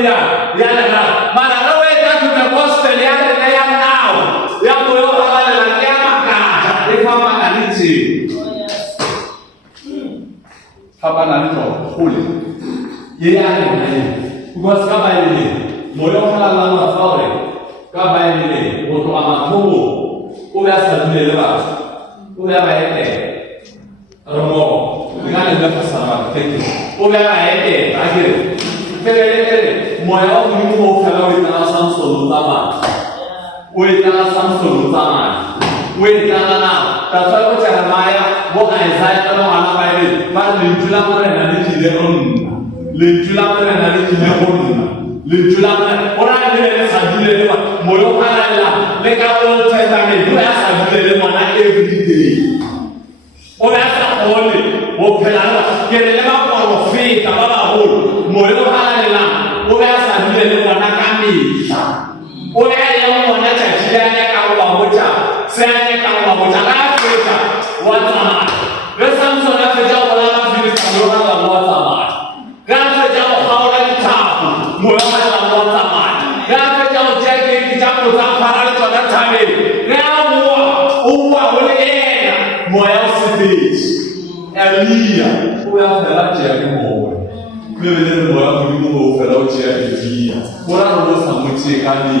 dia, ya mana no way to the gospel ya now. Ya moyo hala ya maka, ifa mananichi. Papa nanito, huli. Ye ale, because kaba ini, moyo hala lama faule, kaba ini, untuk amatumu, udah sadule lepas, udah baik Romo, dengan lepas sama kita, udah baik akhir, moyo minggu kalau kita samsul utama, kita samsul utama, kita na, tapi aku cakap maya, bukan saya kalau anak bayi, mas linjulah mana nanti cileon, linjulah mana nanti cileon, linjulah mana orang ini sadule lepas, moyo mana lah, mereka orang cerita ni, dia sadule mana every day. Orang tak boleh, bukanlah kita lepas orang fit, apa pun, moyo mana lah, orang sadule mana kami, orang yang mana cakap kau bawa cak, saya kau bawa cak, apa cak, wajah, resam sudah sejauh orang fit orang lah wajah, kan sejauh kau lagi cak, moyo mana lah wajah, kan sejauh jadi kita putar para orang cakap, kan uang boleh moyo Elia, o ya fela tia ke mo. Bebele mo ya mo fela tia Elia. Ora no sa mo tia kani.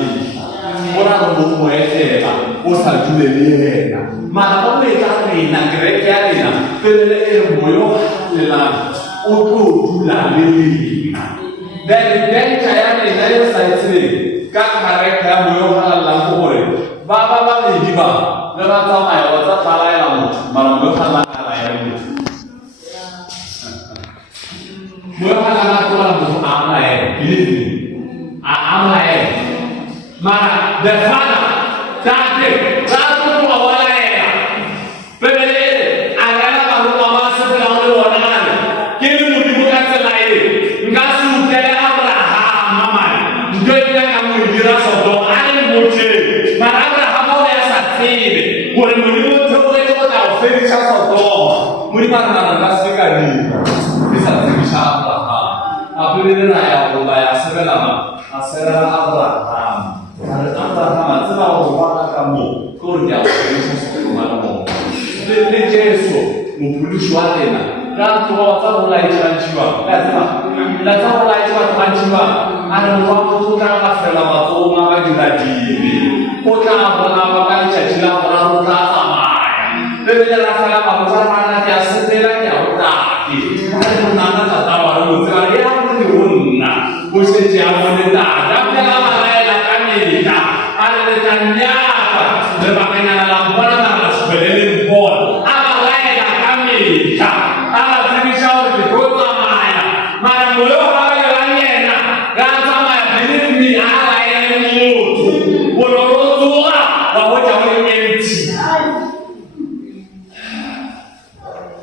Ora no mo ete ba. O sa jule ni na. Ma no me ta ni na gre ya ni na. Bebele mo yo le la. O to jula le ni na. Den kaya ni na yo sa ite. Ka kare ka mo yo hala la ko re. Ba ni di ba. Na ta ma yo ta ta la ya mo. Ma no hala la ya ni. Mula anak Tuhan untuk amalai, ini amalai. Mana defana, tapi satu awalnya, berbeda. Agaknya baru awal sebelah orang, kini mungkin bukan selain. Enggak sudah Abraham, mama. Jadi kamu dirasa doa yang muncul. Mana Abraham boleh sakit, boleh terus itu tahu firman doa. Mungkin mana kasih kali. Apabila ayah berbayar segala Abraham, Abraham itu bawa orang kamu kerja untuk sesuatu mana? Jadi Yesus mempunyai suatu dan Tuhan tak mulai jalan jiwa, dan tak mulai jalan jiwa. Ada orang itu tak dalam waktu orang juga diri. Orang apa jadi orang sama. Beda rasa apa mana dia sendiri dia udah. Ada mana tak tahu orang itu. Usai jauh dari dalam dalam area kami ada ternyata berbagai lampuan harus berdiri bol. Apa area kami ada terpisah di kota Maya. Mana mulu area lainnya kan sama berdiri di area yang mutu. Bulu tua bahwa jauh empty.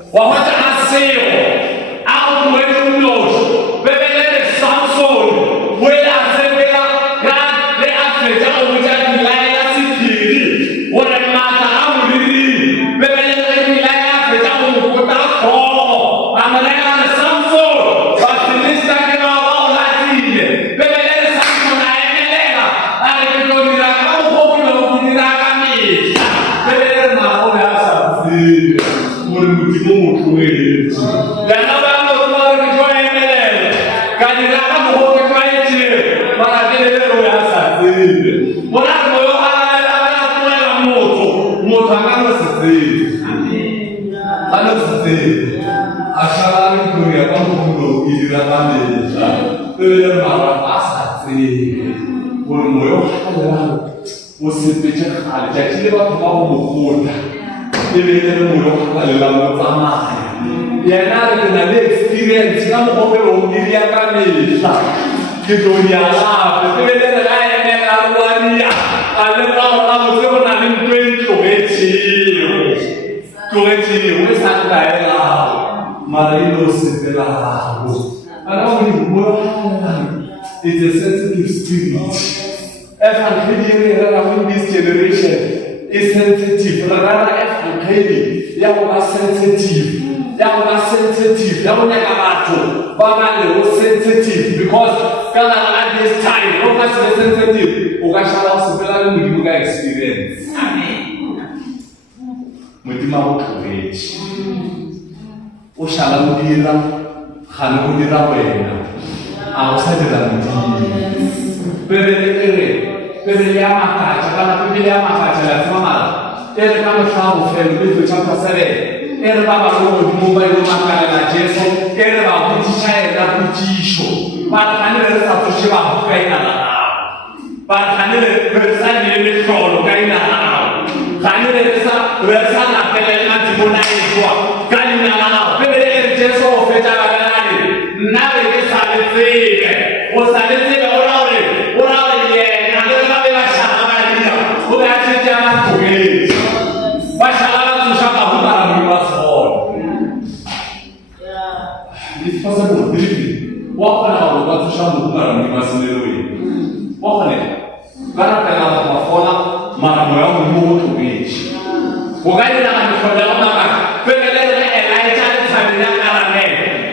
Bahwa hasil aku menurut você pede a gente leva para o mundo ele tem um mundo para lá no tamanho e é nada que na experiência não pode ouvir a camisa que dunia lá porque ele é lá é na luaria ali lá você não nem conhece essa daí lá marido se lá agora o mundo is a sensitive spirit. Everyone in this generation is sensitive. Rather, everyone is sensitive. are sensitive. They are sensitive because at this time, sensitive. Experience. Amen. Mutima courage. Oshala mudira, khana mudira wena. Awusadira mudira. Pere ya makacha, kana pele ya makacha la tsamala. Ere kama shawo felo bitu chapa sare. Ere baba lo mumbai lo makala na Jesu. Ere ba kutisha na kutisho. Para kanile sa tushiba hukaina la. Para kanile bersani le sholo kaina la. Kanile sa bersana pele anti bona ejwa. Kanina la. Pele Jesu ofeta la gani. Nawe ke salitseke. O salitseke orawe. Orawe ye na le ba ba shaka ba dia. O ba tshitya ma khogele. Ba shaka ba tshaka ba ba mi wa sona. It's possible, believe me. Walk on our way to Shamu Mara, you must know it. Walk on it. Garapela of Fola, Maramuel, move to beach. Wagana and Fodana, Pele, Elijah, Tabina, Arame,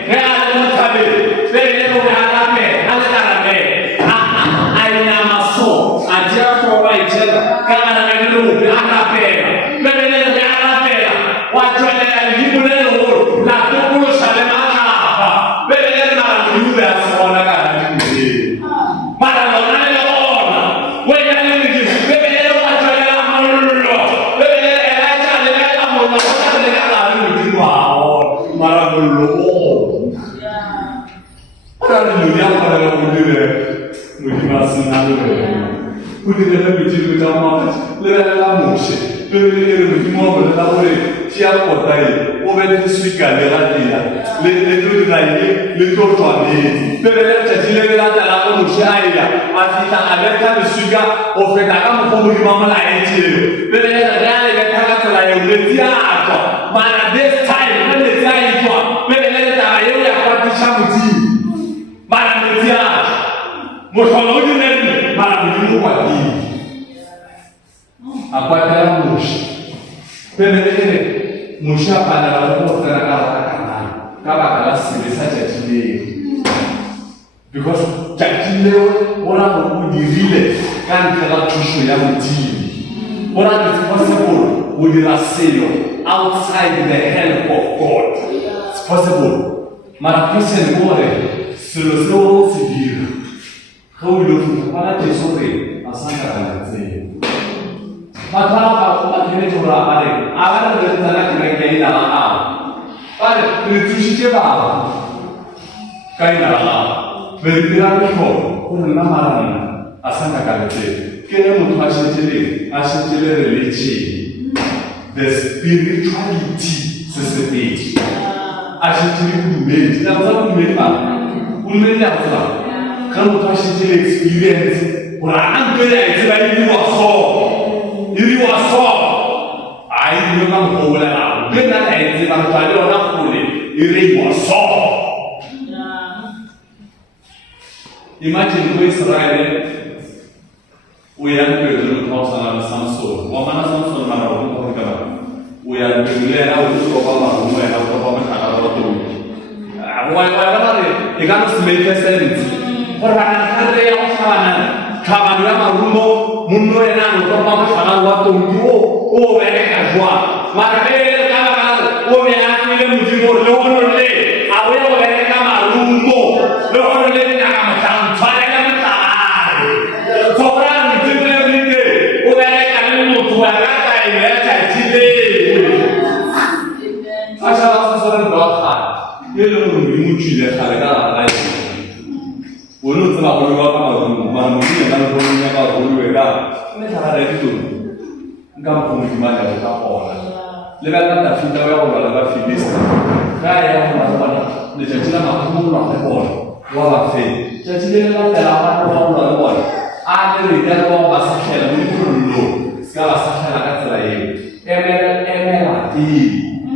Real Tabi, Pele, Arame, Alcarame, I am a soul, a Jericho Rachel, Kana and Luke, Arapela, Pele, Arapela, what you La Topolo Salema. Musha pada lalu kata because jajile orang berdiri kan kalau tujuh yang berdiri orang is possible with the outside the help of God. It's possible. Mara Christian gore selo sibir. Kau hidup pada Yesus asal kata Maka apa ini coba apa? Agar berencana kira-kira dalam apa? Pada kritis siapa? Kain dalam berbicara kau, pun nama mana? Asal nak kata, kena mutu asyik religi, the spirituality sesuatu. Asyik kumbel, tidak usah kumbel tidak usah. Kamu mutu asyik experience, orang bela itu lagi luas. Iri waso, ai memang boleh. Benar itu memang kalau orang boleh. Iri waso. Imagine kau Israel, uyan berdua kau sana Samson. Mana Samson mana orang kau kira? Uyan berdua orang itu kau mana? Uyan kau mana cara orang tu? Uyan mana ni? Ikan semeja sensi. Orang kerja yang sana, kawan dia marumo. Mundo enano topamos para o atungo o mereka jua maka ele kala o me akile mujimor lorole awe o mereka marumbo lorole na kama fare na mata sobran dibelinde o mereka no tuarata ile chile asala soran doha ele no muchile kala lai Ulu telah berubah kalau manusia kalau punya kalau dulu era, ini cara itu, kampung di mana kita orang, lebih kan tak kita orang orang Filipin, kaya orang mana, ni jadi nama kampung orang orang, orang Filipin, jadi dia orang dalam orang orang, ada di dalam bahasa Cina ini dulu, segala bahasa Cina kan selain, MLT,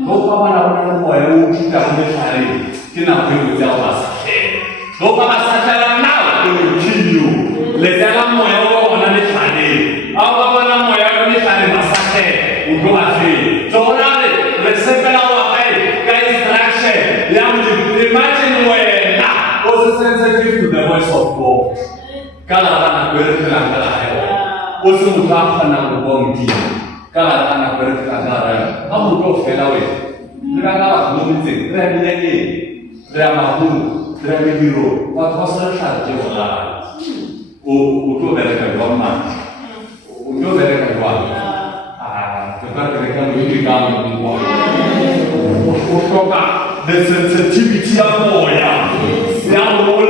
kau mana orang orang kita boleh cari, kita boleh jauh bahasa Cina, kau bahasa Cina les dalam moya orang ni tadi, awak dalam moya ni tadi masak untuk asyik. Jangan resep kalau awak kaya voice of God. Kala berkelan kala Usu mutafana ubongi. Kala berkelan kala. Kamu do felawe. Kala mumite. Remiyake. Ramahu. Remibiro. Watwasara shajewa. Utu berkelan goma. Utu berkelan goma. Kita berkelan uji kamu goma. Utoka. The sensitivity of moya. Now more.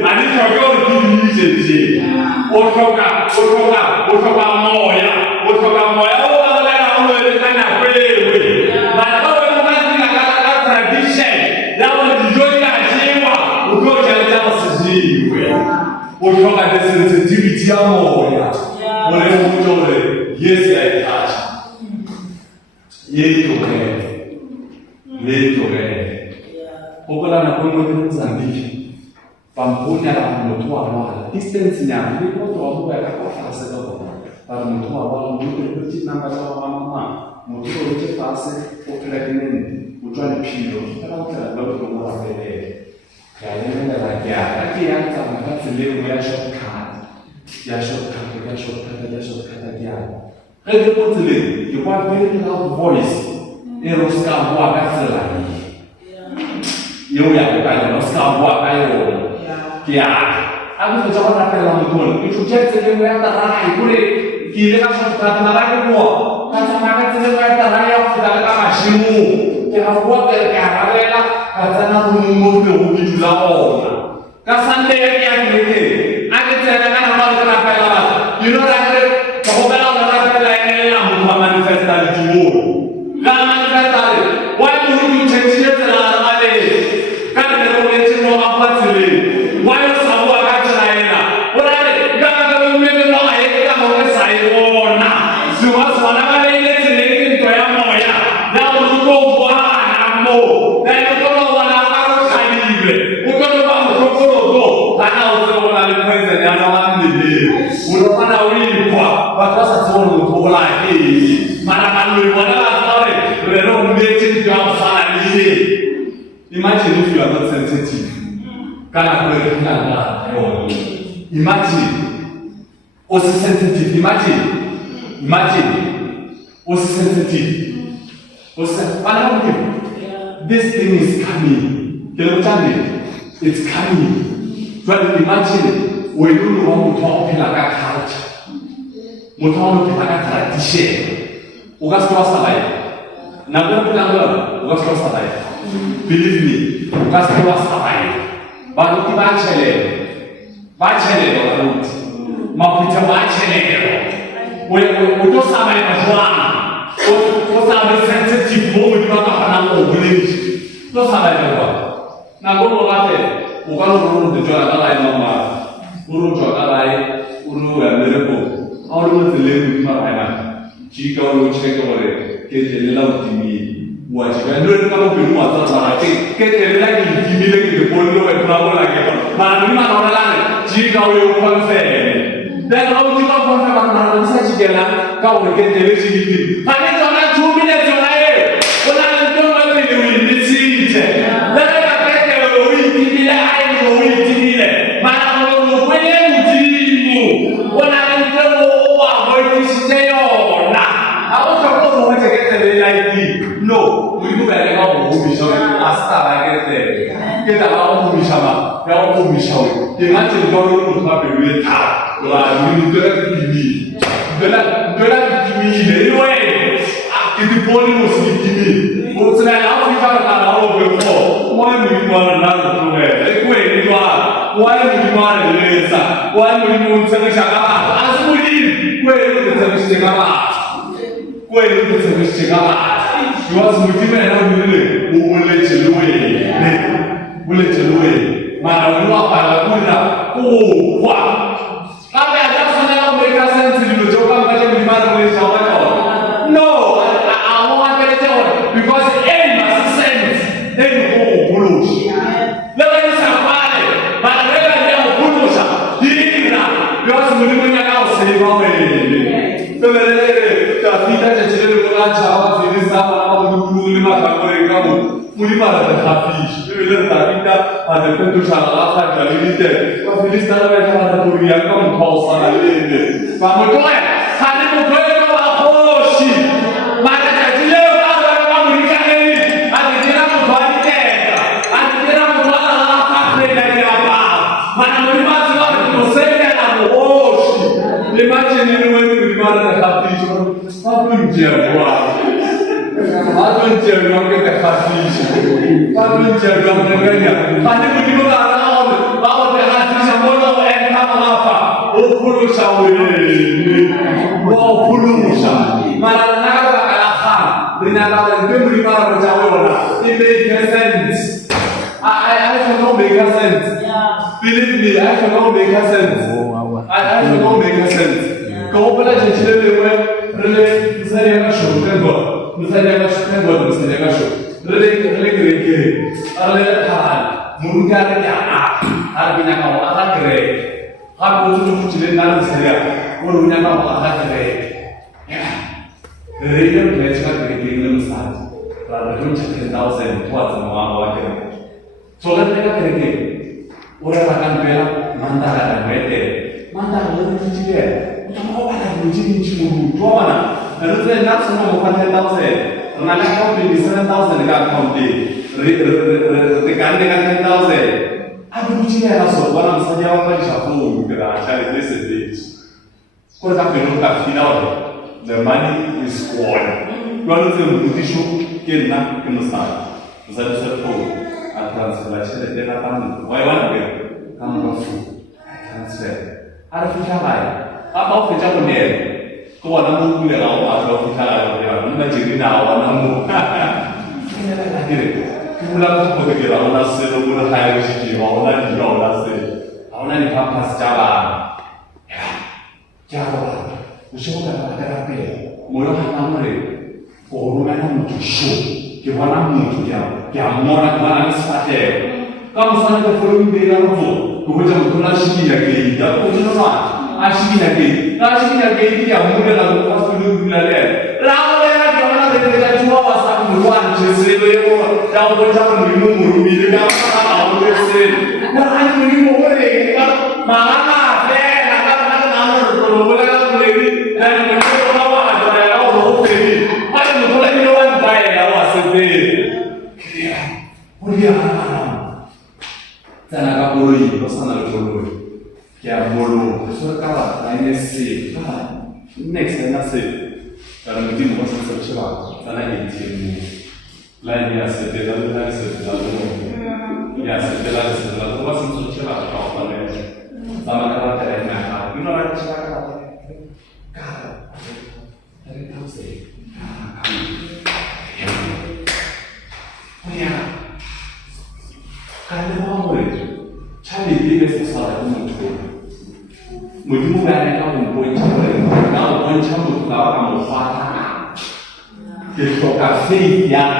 Ani kagao kinijeje otoka moya o ala na o kana kwewe ba ba we na tradition dawo ndijoya jewa ukoja dawo sijiwe otoka the sensitivity ya moya ole mutore yes I touch yeto Okola na kongo Mozambique. Pampunya la moto awala. Distance nya ni moto awu ya kwa fase dogo. Para moto awala moto petit namba za mama. Moto rote fase o pregnant. Utwani pilo. Kala kala dogo mwa pele. Kaya la ya. Aki ya kama katsile ya shortcut. Ya shortcut ya. Kaya potile. You want very loud voice. Eroska wa katsela. Yêu ya cái bài nó sao qua cái rồi kìa anh phải cho nó phải làm một tuần cái chủ chết sẽ lên em ta lại cũng đi kỳ lên các sản ta lại cái mùa các sản phẩm cái lên em ta lại em thì ta mà siêu cái học quốc cái cả cái là các sản phẩm một kiểu một chủ lao các sản phẩm cái như thế anh cái sẽ là cái nào cái phải làm you know là cái có phải là cái làm một manifestation chủ cái manifestation why do you change it là Why sabu akachana orale gaga meme no aeka mo sai ona suwa swana kale ile tene to ya moya na uko bwana mo na uko wana karo kalibre uko ba uko do kana uko wana president ya zamani uko pana uli kwa bakasa tsono uko la hii mana manu wana sare rero mmechi kwa sana ni imagine if you are not sensitive. Kana imagine also sensitive. Imagine also sensitive. This thing is coming. It's coming. So imagine when you want to talk like culture. You talk like tradition. Ugasko sabai. Ugasko sabai. Believe me. Ugasko sabai. Baru kita baca le baru mau kita baca le untuk sampai kesuan untuk sampai sensitif mau kita tak nak boleh untuk sampai kesuan nak boleh apa bukan urut jual lain mama urut jual lain urut yang mereka orang tu lebih macam jika orang cakap boleh kita lelau tinggi wajib. Anda kalau belum ada cara, kita lagi tinggi lagi tu boleh buat apa lagi? Mana ni mana orang lain? Jika orang konsen, dan kalau jika konsen mana saya cakap lah, kau nak kita lagi tinggi. Tapi jangan cuma ni jangan orang cuma ni sih je. Dan kita lagi tinggi lagi tinggi le. Mana orang boleh tinggi, orang cuma boleh tinggi orang. Aku cakap orang cakap lagi. No, 우리도 내가 몸이셔. 아스타 알겠대. 그다 몸이셔마. 내가 몸이셔. 얘가 지금 너를 못하 배우에 다. 와, 우리는 내가 비미. 내가 비미 내려해. 아, 근데 본인 모습이 비미. 무슨 아프리카를 다 나오고 뭐 미국을 나도 그래. 왜 이거야? 왜 미국을 내서? 왜 미국 정치 가봐? 아스무리. 왜 이렇게 정치 가봐? 왜 이렇게 정치 가봐? Because multiple now really boleh celui, boleh celui. Mana luar pada pula, wah. Tapi ada sana mereka sendiri berjawab macam di mana boleh jawab tu? No, awak ada jawab. Because must sense, bulus. Lepas sampai, mana mereka yang bulus, dia because multiple now sebab ini. Tapi kita jadi orang jawab jadi sama. Lima kali kamu Mulibara de Hafish, Villa Davida, and the Pentusha, and the Limited, but Philista had a Korea come house on a lady. Mamotoya, Hannibal Koya, Hoshi, Mataja, American, and the Dinamo Quality, and the Dinamo Quality, Manamurimas to say that Hoshi. Imagine anyone with Mara de Hafish, how do you Adun cergam ke takhasish, adun cergam neganya. Tadi begitu orang bawa takhasish semua entah mengapa. Puluh sawit, puluh sah. Malah negara kalah, negara itu beriman berjauh. It makes sense. I cannot make sense. Believe me, I cannot make sense. I cannot make sense. Kau pernah jadi lewe, saya nak show kan? Misalnya kan buat misalnya kan lagi hal mungkin ada bina kau ada kere hal itu cuma dalam saya mungkin kau ada kere kere itu macam kere misal lalu cakap tahu saya tuat semua awak kere soalnya mereka kere orang akan bilang mantar ada mereka mantar orang itu dia cuma orang itu cuma dua mana. Lalu saya nak semua bukan 10,000. Karena kau beli 7,000 dekat konti, tekan dengan 10,000. Aduh cucinya langsung orang saja orang satu kita cari message. Kau tak perlu tak final. The money is gone. Kalau tu bukti show kena kemusnah. Misalnya saya tahu transaksi dari apa? Waiwan ke? Kamu berfu transfer. Ada fitur lain. Apa fitur punya? Kau ada mungkin dia awak atau kita ada dia, mana jadi awak namu. Ini ada lagi ni. Pulang tu pergi awak nasi, pulang hai lagi awak ni awak ni pas jalan. Jalan. Usaha kita ada apa? Mula hantam ni. Kau rumah namu tu show. Kau namu tu dia mana sepatnya. Kamu sana tu film dia namu. Kau macam tu nasi dia lagi. Dah kau jangan lupa. Asyik lagi dia muda lalu pas dulu lelaki. Lalu lelaki orang ada cuma pasang duluan jersey lewat. Jauh berjauh minum rubi dengan apa jersey. Nah ini boleh kan? Mana deh, nak boleh lagi. Dan mungkin orang ada yang boleh. Ada boleh minuman baik awak sedih. Kuliah mana? Sana kapuri, sana kapuri. Kaya bolu, so kalah, lainnya sih, next lainnya sih, kalau mungkin bukan sesuatu, karena ini lainnya sih, lalu ya setelah bukan sesuatu, kalau pada sama kalau terima, gimana orang cakap kalau dari tahu sih, oh ya, kalau mau cari dia sesuatu muncul. Mungkin bukan kamu boleh cari, kamu boleh cari kalau kamu faham. Kita faith yang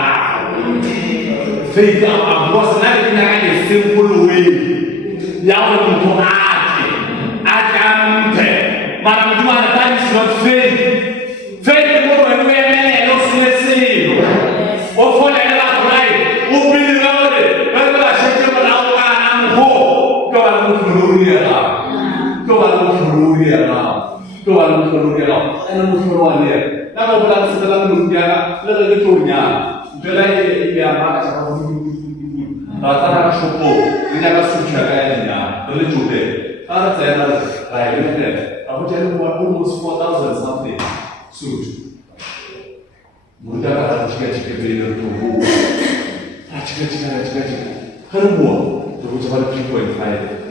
bos nanti nak ada simple way, yang untuk akan malam cuma ada disebut faith itu bukan yang selesai. Oh boleh lah, boleh. Upil lagi, kalau saya melakukan amho, kalau menurutnya lah. Tuan keluarga, anu keluarga. Nama bulan setelah keluarga, lalu ketuanya, jadi dia apa cakap rata-rata shopo, ini agak susah kayaknya, lalu jude. Kalau saya lain ni, aku jadi buat almost 4,000 something, suit. Mudah kalau jika beli tu, jika, kerana tu cepat 3.5.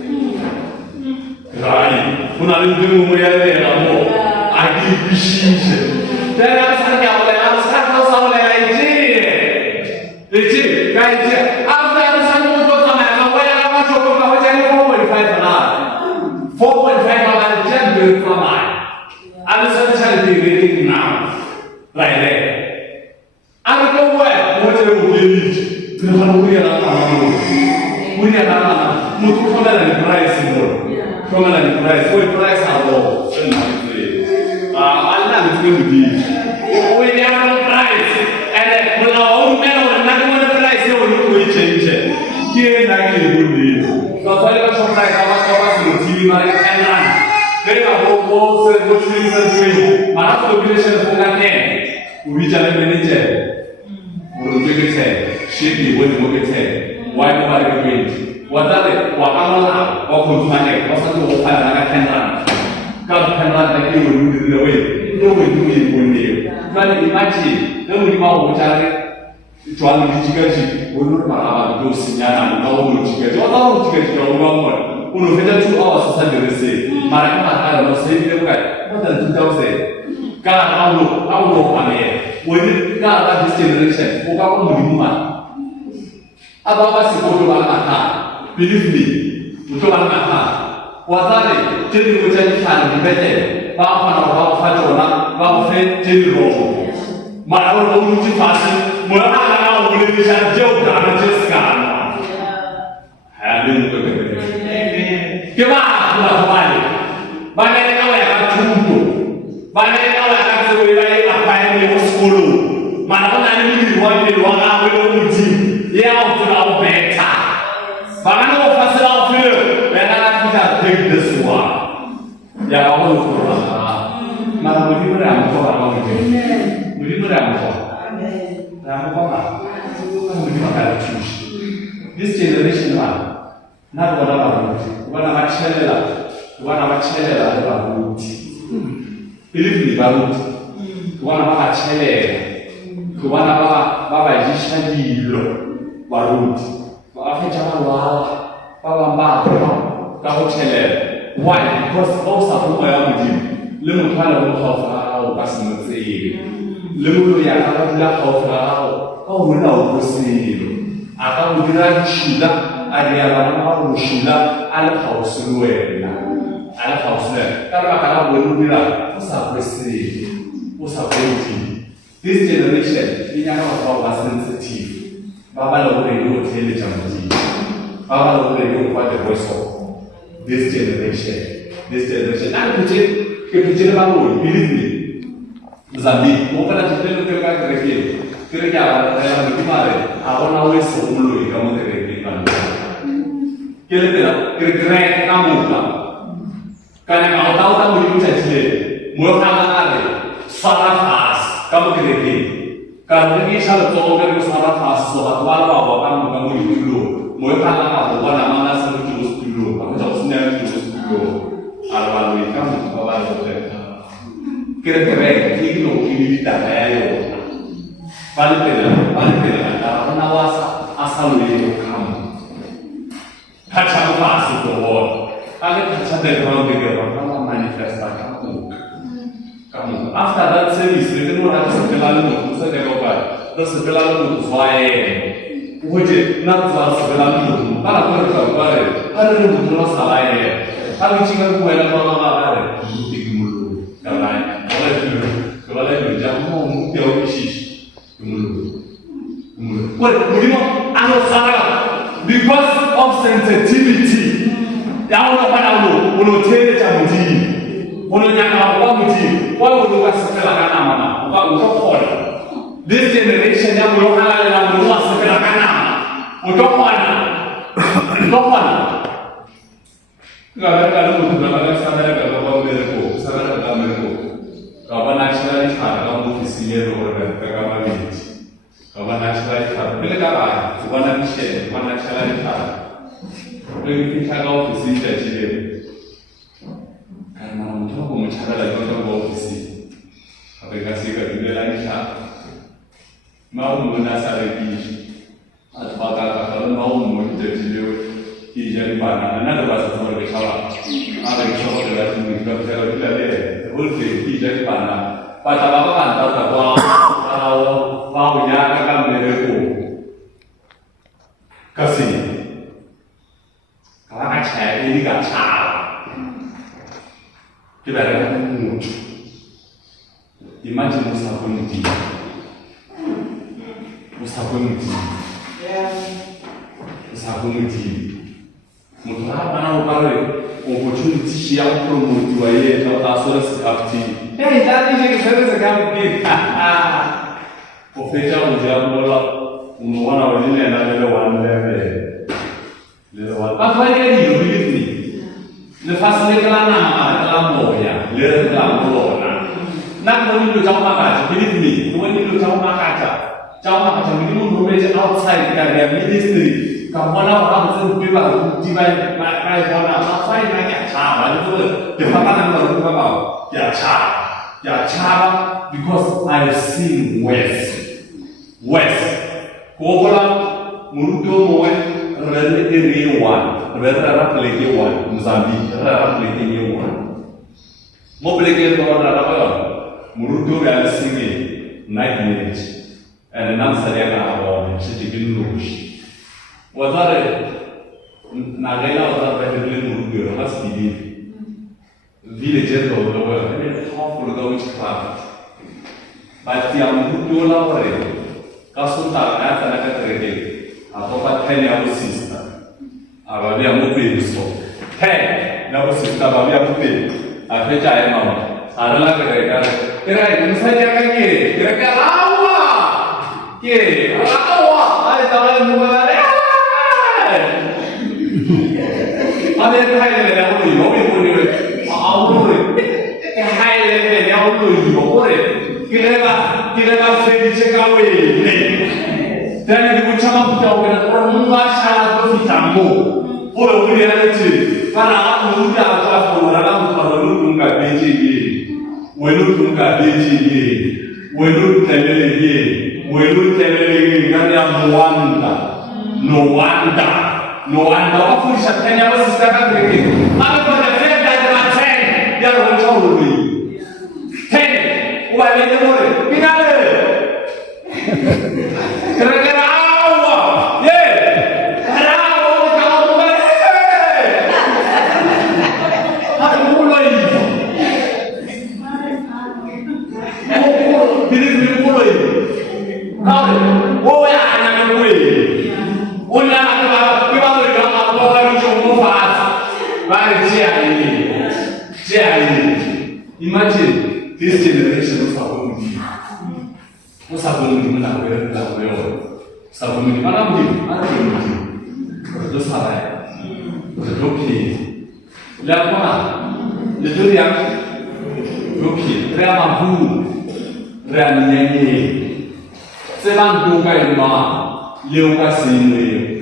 Rai, puna lindung melihat kamu, adi bisnis. Dan sekarang oleh sekarang sama oleh Iji, apa yang saya untuk sama kamu yang kamu coba kamu jadi 4.5 lah, 4.5 lah jadi berapa? Ada saya cari now, right? Ada kamu mau jadi begini, kenapa punya nama, mutu kau dah price semua. Kau mana price? Kau price apa? Allah mesti beri. Kau yang price, ada kalau orang mana nak mana price mari Thailand. Mereka bawa Muslim sendiri. Mana population bukannya. Ubi jalan manager. Urut kita, sih buat kita. Why mari kita? Wadare, wakamalah, wakutumane, wasatu wakana Thailand. Kalau Thailand lagi urut dulu, dulu. Kalau imagine, kalau mau cari jual juga sih, urut malah itu sinyal, kalau urut juga, kalau urut juga orang urut kita tu awal susah berisi, mereka kalau saya dia bukan, bukan tu tahu saya. Kalau urut apa urut kalau this generation, bukan urut mana. Apa sih urut apa? Believe me, urut apa? Wadare, jadi macam mana betul? Bapak fajola, bapak jadi roh. Malah orang uji fase, malah orang boleh bisa jauh dari sekarang. Hadir untuk kita. Kemana kita kembali? Banyak yang akan tunggu, banyak yang akan sesuai apa yang di sekolah. Malah nanti di luar awal uji, ya untuk beta. Bahkan orang fase awal, beta kita take semua. Ya Allah Tuhan, malah mungkin berang orang mungkin, mungkin berang orang apa? Mungkin makan cuci. This generation lah, nak bukan nama cendela, ada baru. Pilih ni baru, bukan nama cendela, bukan nama bapa jisnya dilo baru. Apa macam bapa kau cendela. Why? Because most of them are with you. Lemu kalau kau faham, pas mesti. Lemu yang kalau tidak kau faham, kau mudah bersih. Atau mungkin sudah ada yang orang sudah ada kau seluar, ada kau seluar. Kalau lemu usah bersih, usah bersih. This generation ini yang kau sensitif. Bapa lalu itu intelligent. Bapa lalu itu pada voice. This generation. Aku kecil baru, believe me. Zambi, mau pada cerita lu kira apa? Saya lagi kemarin, aku nawai sebelum kamu terkena. Kira kamu kan? Karena kamu tahu kamu itu jadi, mulai ada, salah pas, kamu terkena. Karena ini salah satu orang salah pas, soal kamu itu dulu, mulai kamu nama selalu terus dulu, kamu jauh sendiri terus dulu. Awal ini kamu awal itu. Kira-kira ini tidak ada. Balik tidak. Kalau nawasa asal itu kamu. Kacau pas itu orang. Kalau kacau dari orang kamu manifestasi kamu. After that service, itu orang sebelah itu, sebelah itu suai. Wujud nak sebelah itu. Kalau kita ada itu salah ya. Kalau jika gue nak ada, mulu. Kalau itu jangan mau jauh isi, mulu. Mulu anu salah because of sensitivity. Yang orang pada mulu tidak jamuji, mulu yang awam muji, mulu sebelah kanan mana, untuk kol. This generation yang mulu halal yang mulu sebelah kanan, untuk mana? Kalau sadar kalau mereka, kalau nasional kamu visinya orang kamu ini, kalau nasional bila kalah, bukan nasional Pergi kau visi jadi, karena untuk mencari lagi untuk kau visi, aplikasi kedua lagi mau menasar lagi, atau mau menjadi jadi mana, ada bahasa seperti kalau ada yang coba dengan kita bisa lihat, boleh jadi mana, pada apa kan tahu kalau mau ya kan mereka kasih, kalau aceh ini gak salah, kita ada imagine Mustaqimity. Mutara mana upare opportunity yang promote wae na tasura sekapti. Tadi je kesana sekapti. Ofeja uja bola unuwana wajine na lele wan lele. Lele wan. Apa ni believe me. le façon de la nama, la moya, le la morona. Not only to Jamaka, believe me, only to Jamaka. Jamaka, minimum knowledge outside their ministry. Come one out of people divide my one outside my child. The Papa about Yachaba, because I have seen West. Kobola, Muruto Moe, Red one, Red Rapplete one, Mozambique, Rapplete one. Mobility for Rabba, Muruto and singing 9 minutes, and an answer about Chicken Rouge. Was that it? Nagela was a very Muruto, must be villages of the world, and half of the witchcraft. But the Muruto Kasunta kata na katereke, apopa tenya usista. Ababia mupe uso. Na usista ababia mupe. Afecha ya mama. Arala kereka. Kira musanya kaki. Kira lawa. Ke lawa. Ay tawal mubare. Ade hai le na uli uli. Aulu. Hai le na uli uli. Kira felice kawin. Dan ibu cuma tahu kan orang syarat berfitamu. Orang boleh aja. Karena aku muda aku asal orang kalau nggak beji, welu nggak beji, welu telele kan yang no wanda. Apa pun syaitannya apa sistakan begitu. Apa pada fed dan macam dia orang jauh lebih. Wah ini boleh, pindah. Kira-kira awak, ye, awak kau boleh. Ada mulai. Diri mulai. Kau, ya anak gue. Ulah apa? Kita boleh apa lagi cuma fas. Baik jadi. Imagine. This generation sabun mana boleh tahu yo. Sabun mana mungkin? Ada mungkin. Itu salah. Itu okey. Lihat mana? Itu yang okey. Dia mampu. Dia nyanyi. Sebab duka ima. Liuka sini.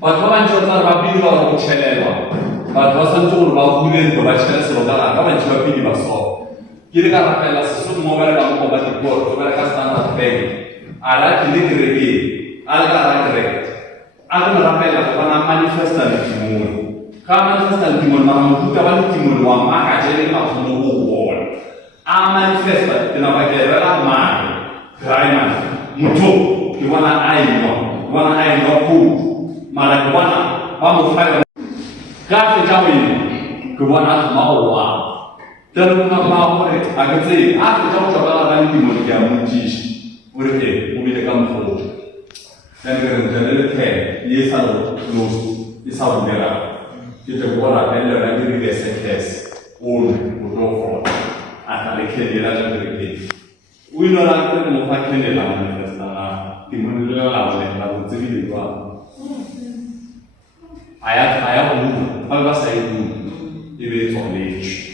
Bagaimana contoh babi orang chelera. Bagaimana contoh babi orang chelera seorang. Bagaimana coba pilih masuk. Kira kan apa yang sesuatu mobil kamu obat impor, mobil kas tanah peg, ala kini keregi, ala kereg. Aku merapai lah, karena manifestan timur. Kalau manifestan timur, malam itu kawan timur, wang maka jadi mau semua. Manifestan, kenapa kira lama? Kerana muncul, kiwana air ku, malah kiwana, kamu file. Kalau jauh ini, kiwana mau wah. Dan apa boleh? Agak sih, aku coba lagi timur dia mencis, boleh mobil kamu. Dan kerana ini selalu lulus, ini selalu merah. Kita buat tender lagi di SKS, all betul. Asal ikhlas dia lagi. Uin orang tu mau pakai ni lah manifestasi. Timur dia lawan jadi dua. Ayat umum, apa bahasa itu? Ini knowledge.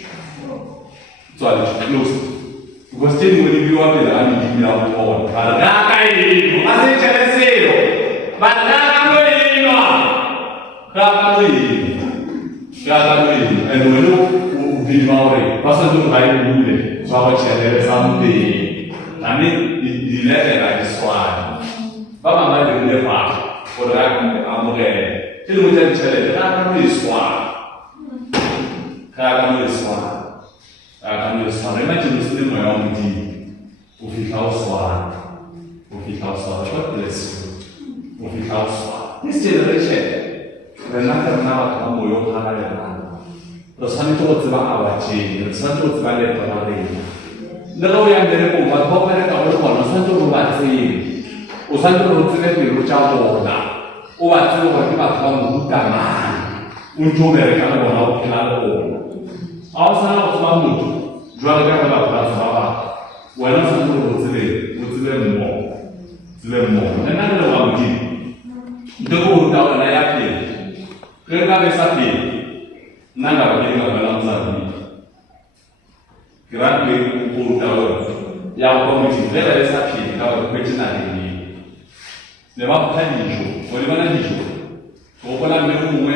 Soal close. Gostei muito de viu apesar de virar o pão. Barga caiu, mas ele é sério. Barga caiu. É no vídeo aí. Passando vai no vídeo. Só vai tirar essa de. Também de leve a história. Vamos lá de onde vai. Por lá a mulher. Ele muito é diferente. Cara no história. Akan bersama macam Muslim yang di Ufikau Suara, God bless you. Ufikau Suara. This generation, renata nama kamu yang hara yang Rasan itu sebab awak cing, rasan itu sebab dia terlari. Kalau yang dari umat, kau mereka berbuat rasan itu umat cing, rasan itu sebab dia berjauh dah. Umat itu berkibat kamu bukan untuk mereka berbuat kenal. Awasana usman mutu jual kan kalau tak sahabat, walau satu uzile mo, dan ada orang begini, dego tahu naya pi, kerana besar pi, nanga bageni babalam zabi grande pour tawo ya ko mi ti vela esa pi tawo ko tina ni le ma pa ni jo o le bana ni jo ko ko la me mu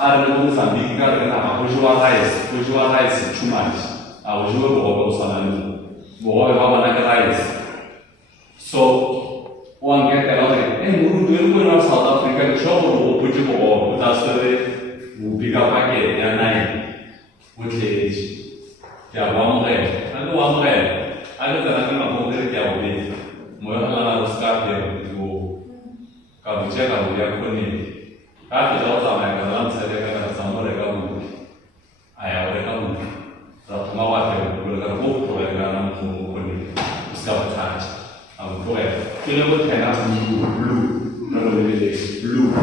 ar le mo zambi ga na ma ko joa rice too much a o joa bo sana ni bo ba na ga rice so one get a lot muru do no South Africa show o puju bo da sere u biga pa ke ya nai o te ya vamos ver algo que no vamos ver que a ouvir mo ya la buscar de o kabucha ka ya kuni ka te lo sa mai ka lan sa de ka sa mo re ka mu aya o re ka mu sa ma wa te ko ka ko ko re ka na mu kuni buscar touch a ko e que le voy a dar blue no lo vede blue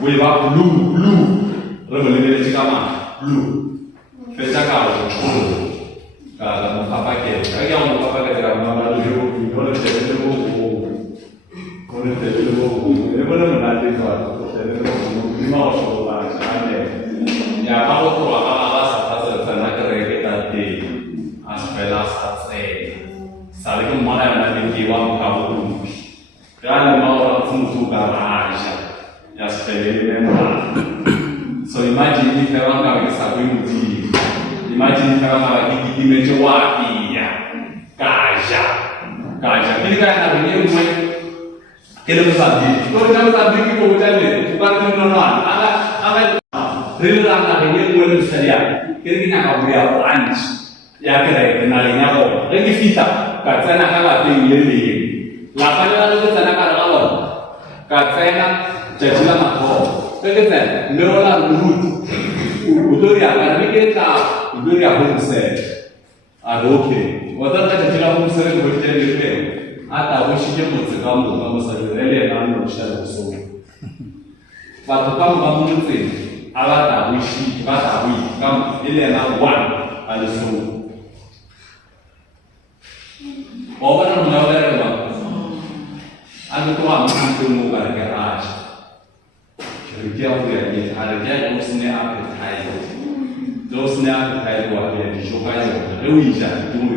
we va blue lo lo vede ci chiama blue fece caso ciò la papà che abbiamo un papà che era una mano giù con il telefono e volevano andare in fatto prima ho solo la grande ya kalau tu ala satu sana kereta di aspela sate saling mana yang dikiwam kamu kan mau langsung garage ya spele so imagine if orang kami sabi muti imagine kalau lagi di meja wapi ya kaja ini kan ada ni rumah kita bersabdi kalau kita bersabdi kita boleh jadi bukan tujuan ada real ada ni boleh sedia kita kau beri lunch ya kira kenalinya kau lagi kita kata nak kalau tinggal di lapan lalu kita nak kalau kata jadi lama kau kita nerola root udoria karena kita udoria homestead adoke wata ka jira homestead ko je ne ata wo shi ke mu tsaka mu ga musa ele na mu sha so wato kam ga mu tsi ala ta wo shi ba ta wi kam ele na one al so o ba na mu na ba anu to am ku mu ga garage Rikiau dia ni, ada dia usne apa thai, usne apa thai tu ada di shokai tu, lewi je, tu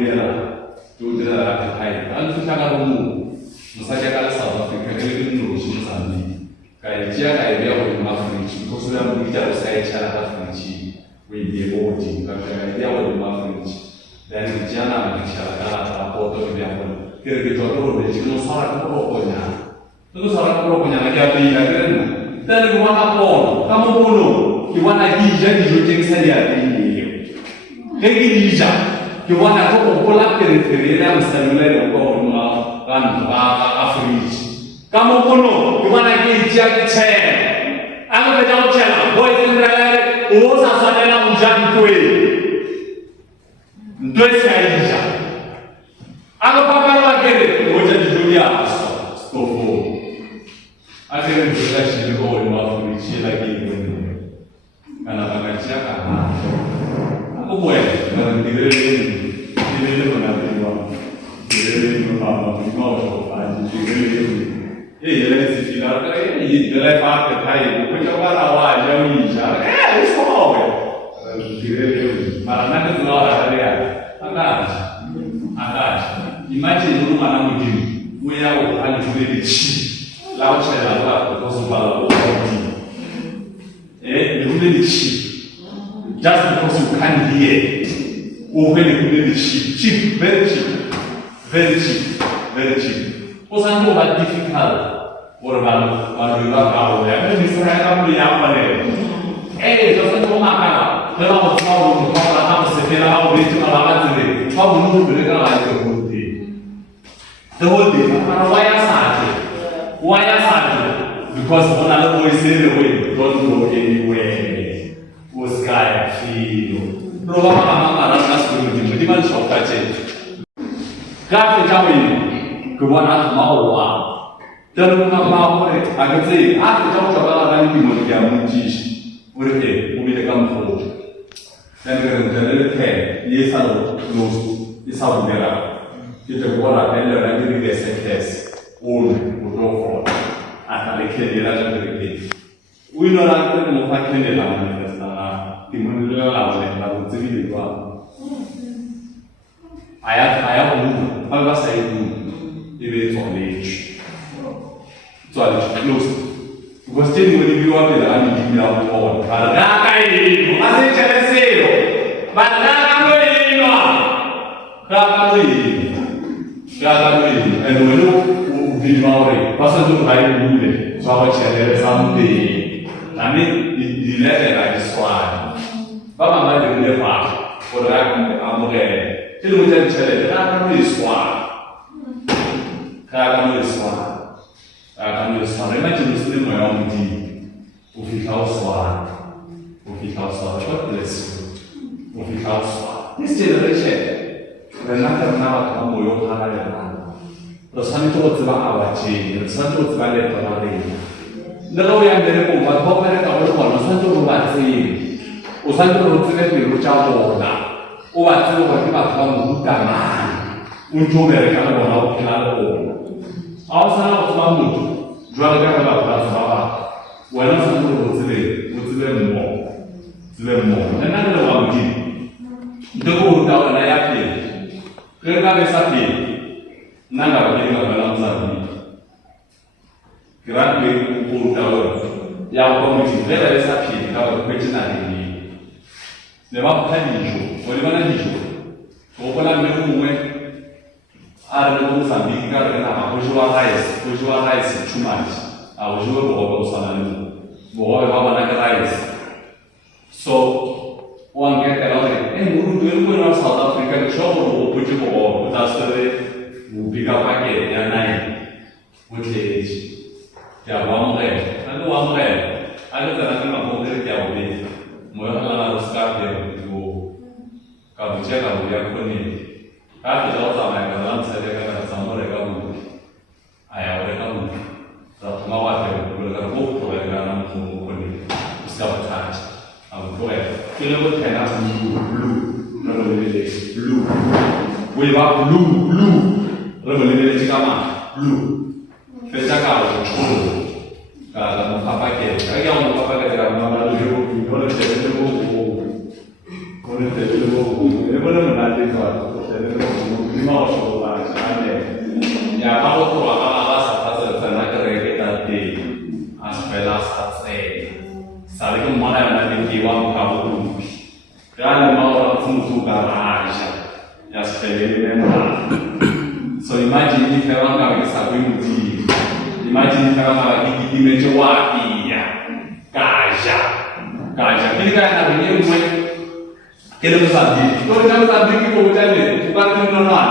dia apa thai. Alu tu cakap kamu, misalnya kalau South Africa kita ni urus sambil, kalau dia boleh mafrinci, kau sudah berbicara saya cara mafrinci, dia boleh, kalau dia boleh mafrinci, dan dia nak bicara kalau foto dia boleh, kita boleh, cuma sarak punya, tu sarak punya lagi apa yang dan gimana pun, kamu bunuh, gimana hijau di ujung saya ini, lagi hijau, gimana kau pulang dari dalam seluler kau kan Afrika, kamu bunuh, gimana hijau kecil, aku kejauh jalan, boy sendiri, usah saja hujan kue, dua saya hijau, aku pakai lagi, hujan di dunia, stop. Akhirnya kita sih kalau mafrinci lagi ini, karena baca kan, aku boleh diri mana prima, diri mana mau jadi si final kan, ini dalam part Thai, bukan cuma awal jauh ini, semua diri mana nak keluar ada ada, imagine dulu mana mungkin, punya orang diri lao chạy là có số bao là đúng lên chỉ just because you can't hear or when you really cheap very cheap o san ko ba difficult or ba ba cao ya nên mình sẽ làm được apa này cho san ko ma ka kalau mau tahu kalau kamu setelah mau bicara lama tu kamu nunggu mereka lagi berhenti terhenti karena why not? Because one other voice in the way, don't go anywhere. Was guy feel. Roba mama rasa sebelum di mana shop kaca. Kau tahu ini, kewana mau dan mau mereka agak sih. Aku tahu coba orang di mana dia muncis, mereka mobil kamu dan kerana teh, ini selalu nus, ini selalu merah. Kita buat dan orang ini reses. All atau lekir dia lagi berikut. Uilah orang tu mufakir dia lama ni, dimulai lalu jadi dua. Ayah umum, apa saya umum, ini soalnya lulus. Gostei de review a pela de mirar o pó. Para cair, mas é terceiro. Para cair, para cair. É no o vídeo aí. Passa do raio do mundo. Só vai chegar sampai. Nanti di level lagi soal. Bapa mai de dia fa. Orang amore. Itu macam cakap, kan ni soal. Kan ni soal. Kan ni soal. Macam Muslim orang di. O ficar soal. God bless you. O ficar soal. This generation. Renata nama kamu yang hari ini. Rasanya tu sebab awak cik, rasanya tu sebab dia terlari. Kalau yang dari rumah, kau mereka kalau rumah, rasanya tu rumah cik. Rasanya tu rumah cik itu jauh dah. Awak tu kalau kita kamu bukan mana. Untuk mereka kalau orang kenal orang. Awak sana orang muda, jual kerja kalau orang sebab. Walau sana tu rumah cik mau. Dan ada orang muda. Itu pun tahu naya cik. Kerana sapi, naga bagi dalam sapi. Kerana pun tahu, yang kau mesti bela sapi, kau kerja nanti. Lepas apa hijau, boleh mana hijau? Kau pernah melihat ada orang sapi kerana apa? Jual rice cuma, jual bawa sana ni, bawa mana rice. So orang kata mulu dulu orang South Africa cakap puji bawa, kita sendiri buka pakai yang naik, boleh. Ya wang rem, ada tanah mampu kerja boleh. Mula harus kerja itu, kamu cakap dia kuni. Kalau jauh sama dengan saya kata sama mereka mulu. Ayah mereka mulu. Kalau mawar dia mereka buku mereka mulu kuni. Ustaz Taj, aku boleh. Kita buat kena blue. Lalu dia blue. Weba blue. Lalu dia cakap apa? Blue. Saya cakap blue. Kalau apa ke? Kalau apa ke dalam mana dulu? Kalau saya dulu, boleh menanti tuan. Saya dulu lima orang sahaja. Ya, kalau tu apa sahaja sana kerja di aspela sahaja. Saling mana nanti kiwam kamu. Kalau mau langsung garage, ya sepele memang. So imagine if orang kami sahaja mudi. Imagine kalau kita mencoba kaja. Kita kan nak ini kita bersabdi. Kalau kita bersabdi kita bukan ni, bukan normal.